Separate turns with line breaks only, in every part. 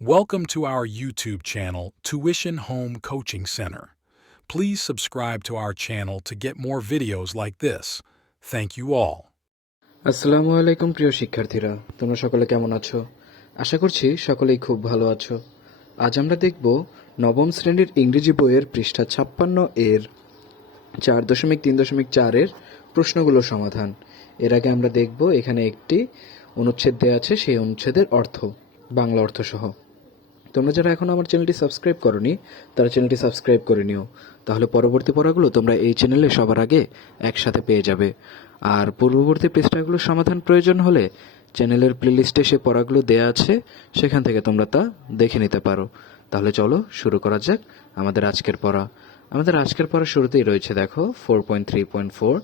Welcome to our YouTube channel, Tuition Home Coaching Center. Please subscribe to our channel to get more videos like this. Thank you all.
আসসালামু আলাইকুম প্রিয় শিক্ষার্থীরা তোমরা সকলে কেমন আছো আশা করছি সকলেই খুব ভালো আছো আজ আমরা দেখব নবম শ্রেণির ইংরেজি বইয়ের পৃষ্ঠা ছাপ্পান্ন এর চার দশমিক তিন দশমিক চারের প্রশ্নগুলোর সমাধান এর আগে আমরা দেখব এখানে একটি অনুচ্ছেদ দেওয়া আছে সেই অনুচ্ছেদের অর্থ বাংলা অর্থ সহ তোমরা যারা এখন আমার চ্যানেলটি সাবস্ক্রাইব করনি, তারা চ্যানেলটি সাবস্ক্রাইব করে নিও। তাহলে পরবর্তী পড়াগুলো তোমরা এই চ্যানেলে সবার আগে একসাথে পেয়ে যাবে। আর পূর্ববর্তী পৃষ্ঠাগুলোর সমাধান প্রয়োজন হলে চ্যানেলের প্লেলিস্টে সে পড়াগুলো দেয়া আছে, সেখান থেকে তোমরা তা দেখে নিতে পারো। তাহলে চলো শুরু করা যাক আমাদের আজকের পড়া। আমাদের আজকের পড়া শুরুতেই রয়েছে দেখো four point three point four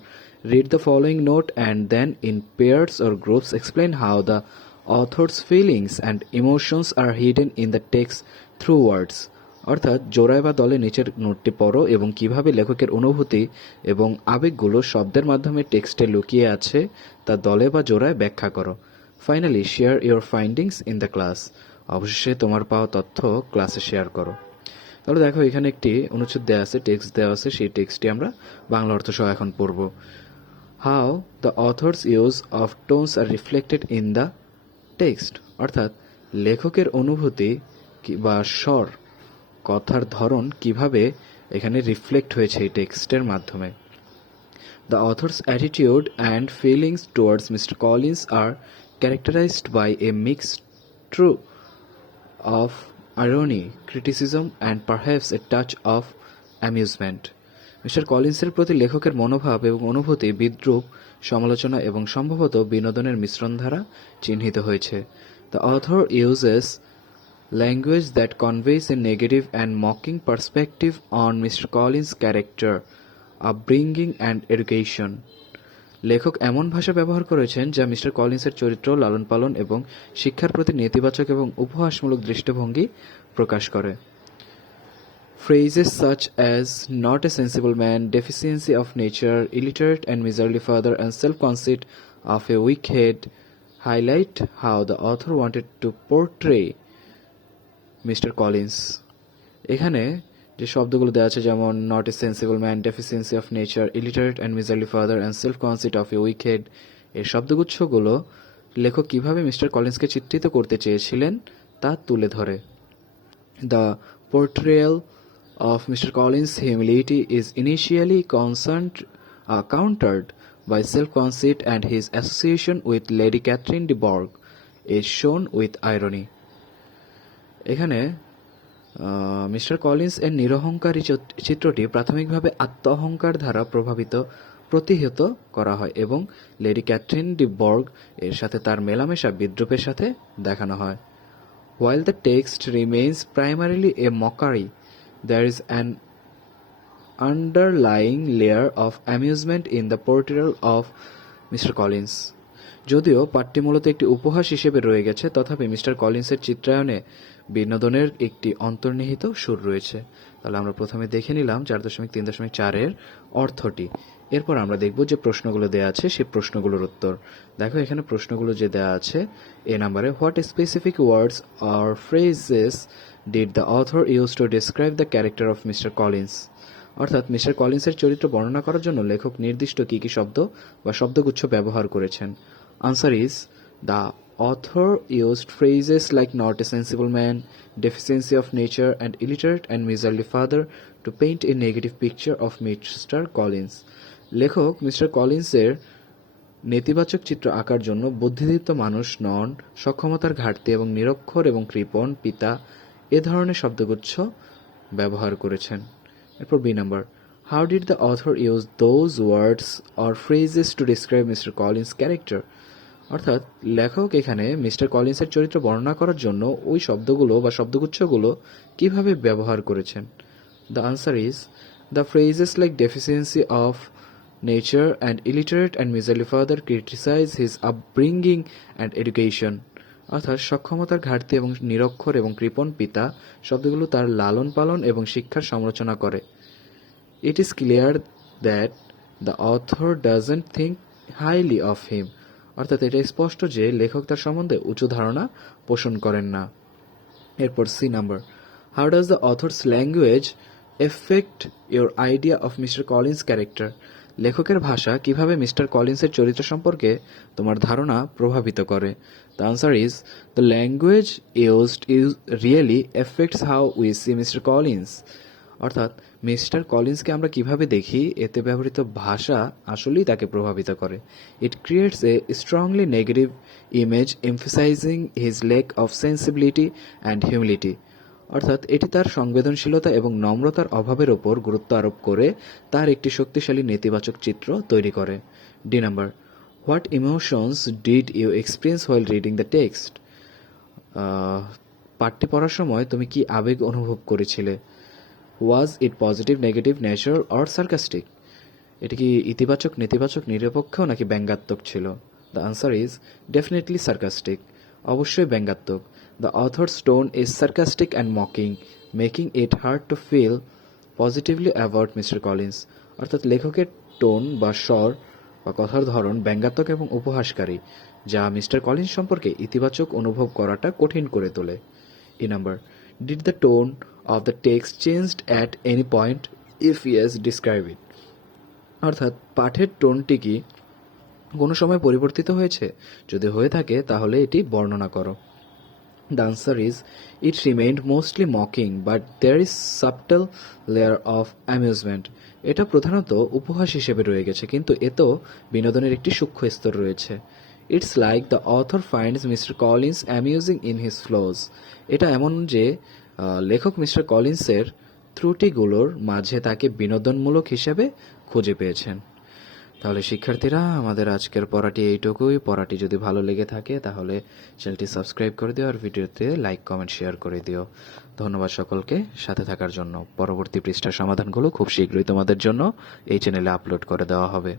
read the following note and then in pairs or groups explain how the author's feelings and emotions are hidden in the text through words অর্থাৎ, জোড়ায় বা দলে নিচের নোটটি পড়ো এবং কীভাবে লেখকের অনুভূতি এবং আবেগগুলো শব্দের মাধ্যমে টেক্সটে লুকিয়ে আছে তা দলে বা জোড়ায় ব্যাখ্যা করো। Finally share your findings in the class অবশেষে তোমার পাওয়া তথ্য ক্লাসে শেয়ার করো। তাহলে দেখো, এখানে একটি অনুচ্ছেদ দেওয়া আছে টেক্সট দেওয়া আছে, সেই টেক্সটটি আমরা বাংলা অর্থ সহ এখন পড়ব। How the author's use of tones are reflected in the text অর্থাৎ লেখকের অনুভূতি বা স্বর কথার ধরন কীভাবে এখানে রিফ্লেক্ট হয়েছে এই টেক্সটের মাধ্যমে the author's attitude and feelings towards mister Collins are characterized by a mixture of irony, criticism, and perhaps a touch of amusement. Mister কলিন্সের প্রতি লেখকের মনোভাব এবং অনুভূতি বিদ্রুপ, সমালোচনা এবং সম্ভবত বিনোদনের মিশ্রণ দ্বারা চিহ্নিত হয়েছে। The author uses language that conveys a negative and mocking perspective on mister Collins character upbringing and education লেখক এমন ভাষা ব্যবহার করেছেন যা মিস্টার কলিন্সের চরিত্র লালন পালন এবং শিক্ষার প্রতি নেতিবাচক এবং উপহাসমূলক দৃষ্টিভঙ্গি প্রকাশ করে। Phrases such as not a sensible man, deficiency of nature, illiterate and miserly father, and self conceit of a weak head highlight how the author wanted to portray mister Collins এখানে যে শব্দগুলো দেওয়া আছে যেমন not a sensible man deficiency of nature illiterate and miserly father and self conceit of a wicked এই শব্দগুচ্ছগুলো লেখক কীভাবে মিস্টার কলিন্সকে চিত্রিত করতে চেয়েছিলেন তা তুলে ধরে The portrayal of Mr. Collins' humility is initially concerned, uh, countered by self-conceit and his association with Lady Catherine de Bourgh is shown with irony. এখানে মিস্টার কলিন্স এর নিরহংকারী চিত- চিত্রটি প্রাথমিকভাবে আত্ম অহংকার দ্বারা প্রভাবিত প্রতিহত করা হয় এবং লেডি ক্যাথরিন ডি বর্গ এর সাথে তার মেলামেশা বিদ্রুপের সাথে দেখানো হয় While the text remains primarily a mockery, there is an underlying layer of amusement in the portrayal of Mr. Collins. যদিও পাঠটি মূলত একটি উপহাস হিসেবে রয়ে গেছে, তথাপি মিস্টার কলিন্সের চিত্রায়নে বিনোদনের একটি অন্তর্নিহিত সুর রয়েছে তাহলে আমরা প্রথমে দেখে নিলাম চার দশমিক তিন দশমিক চারের অর্থটি এরপর আমরা দেখব যে প্রশ্নগুলো দেওয়া আছে সেই প্রশ্নগুলোর উত্তর দেখো, এখানে প্রশ্নগুলো যে দেওয়া আছে, এ নাম্বারে what specific words R phrases did the author use to describe the character of Mister Collins অর্থাৎ মিস্টার কলিন্সের চরিত্র বর্ণনা করার জন্য লেখক নির্দিষ্ট কী কী শব্দ বা শব্দগুচ্ছ ব্যবহার করেছেন। Answer is the author used phrases like not a sensible man deficiency of nature and illiterate and miserly father to paint a negative picture of mister Collins লেখক মিস্টার কলিন্সের নেতিবাচক চিত্র আঁকার জন্য বুদ্ধিদীপ্ত মানুষ নন, সক্ষমতার ঘাটতি এবং নিরক্ষর এবং কৃপণ পিতা এ ধরনের শব্দগুচ্ছ ব্যবহার করেছেন। এরপর B number how did the author use those words or phrases to describe mister Collins character অর্থাৎ লেখক এখানে মিস্টার কলিন্সের চরিত্র বর্ণনা করার জন্য ওই শব্দগুলো বা শব্দগুচ্ছগুলো কীভাবে ব্যবহার করেছেন? The answer is the phrases like deficiency of nature and illiterate and miserly father criticize his upbringing and education অর্থাৎ সক্ষমতার ঘাটতি এবং নিরক্ষর এবং কৃপণ পিতা শব্দগুলো তার লালন পালন এবং শিক্ষার সমালোচনা করে। It is clear that the author doesn't think highly of him অর্থাৎ এটা স্পষ্ট যে লেখক তার সম্বন্ধে উঁচু ধারণা পোষণ করেন না। এরপর C number how does the author's language affect your idea of mister Collins character লেখকের ভাষা কীভাবে মিস্টার কলিন্সের চরিত্র সম্পর্কে তোমার ধারণা প্রভাবিত করে? The answer is the language used use really affects how we see mister Collins অর্থাৎ মিস্টার কলিন্সকে আমরা কীভাবে দেখি, এতে ব্যবহৃত ভাষা আসলেই তাকে প্রভাবিত করে। It creates a strongly negative image emphasizing his lack of sensibility and humility অর্থাৎ এটি তার সংবেদনশীলতা এবং নম্রতার অভাবের ওপর গুরুত্ব আরোপ করে তার একটি শক্তিশালী নেতিবাচক চিত্র তৈরি করে। D number what emotions did you experience while reading the text পাঠটি পড়ার সময় তুমি কি আবেগ অনুভব করেছিলে? Was it positive negative nature or sarcastic এটি কি ইতিবাচক, নেতিবাচক, নিরপেক্ষ নাকি ব্যঙ্গাত্মক ছিল? The answer is definitely sarcastic অবশ্যই ব্যঙ্গাত্মক। The author's tone is sarcastic and mocking making it hard to feel positively about mister Collins অর্থাৎ লেখকের টোন বা স্বর বা কথার ধরন ব্যঙ্গাত্মক এবং উপহাসকারী, যা মিস্টার কলিন্স সম্পর্কে ইতিবাচক অনুভব করাটা কঠিন করে তোলে। E number did the tone of the text changed at any point if yes describe it অর্থাৎ পাঠের টোনটি কি? কোনো সময় পরিবর্তিত হয়েছে। যদি হয়ে থাকে, তাহলে এটি বর্ণনা করো। The answer is it remained mostly mocking but there is subtle layer of amusement এটা প্রধানত উপহাস হিসেবে রয়ে গেছে, কিন্তু এতেও বিনোদনের একটি সূক্ষ্ম স্তর রয়েছে। It's like the author finds mister Collins amusing in his flaws এটা এমন যে লেখক মিস্টার কলিন্সের ত্রুটিগুলোর মাঝে তাকে বিনোদনমূলক হিসেবে খুঁজে পেয়েছেন। তাহলে শিক্ষার্থীরা, আমাদের আজকের পড়াটি এইটুকুই। পড়াটি যদি ভালো লেগে থাকে, তাহলে চ্যানেলটি সাবস্ক্রাইব করে দিও আর ভিডিওতে লাইক, কমেন্ট, শেয়ার করে দিও। ধন্যবাদ সকলকে। সাথে থাকার জন্য পরবর্তী পৃষ্ঠার সমাধানগুলো খুব শীঘ্রই তোমাদের জন্য এই চ্যানেলে আপলোড করে দেওয়া হবে।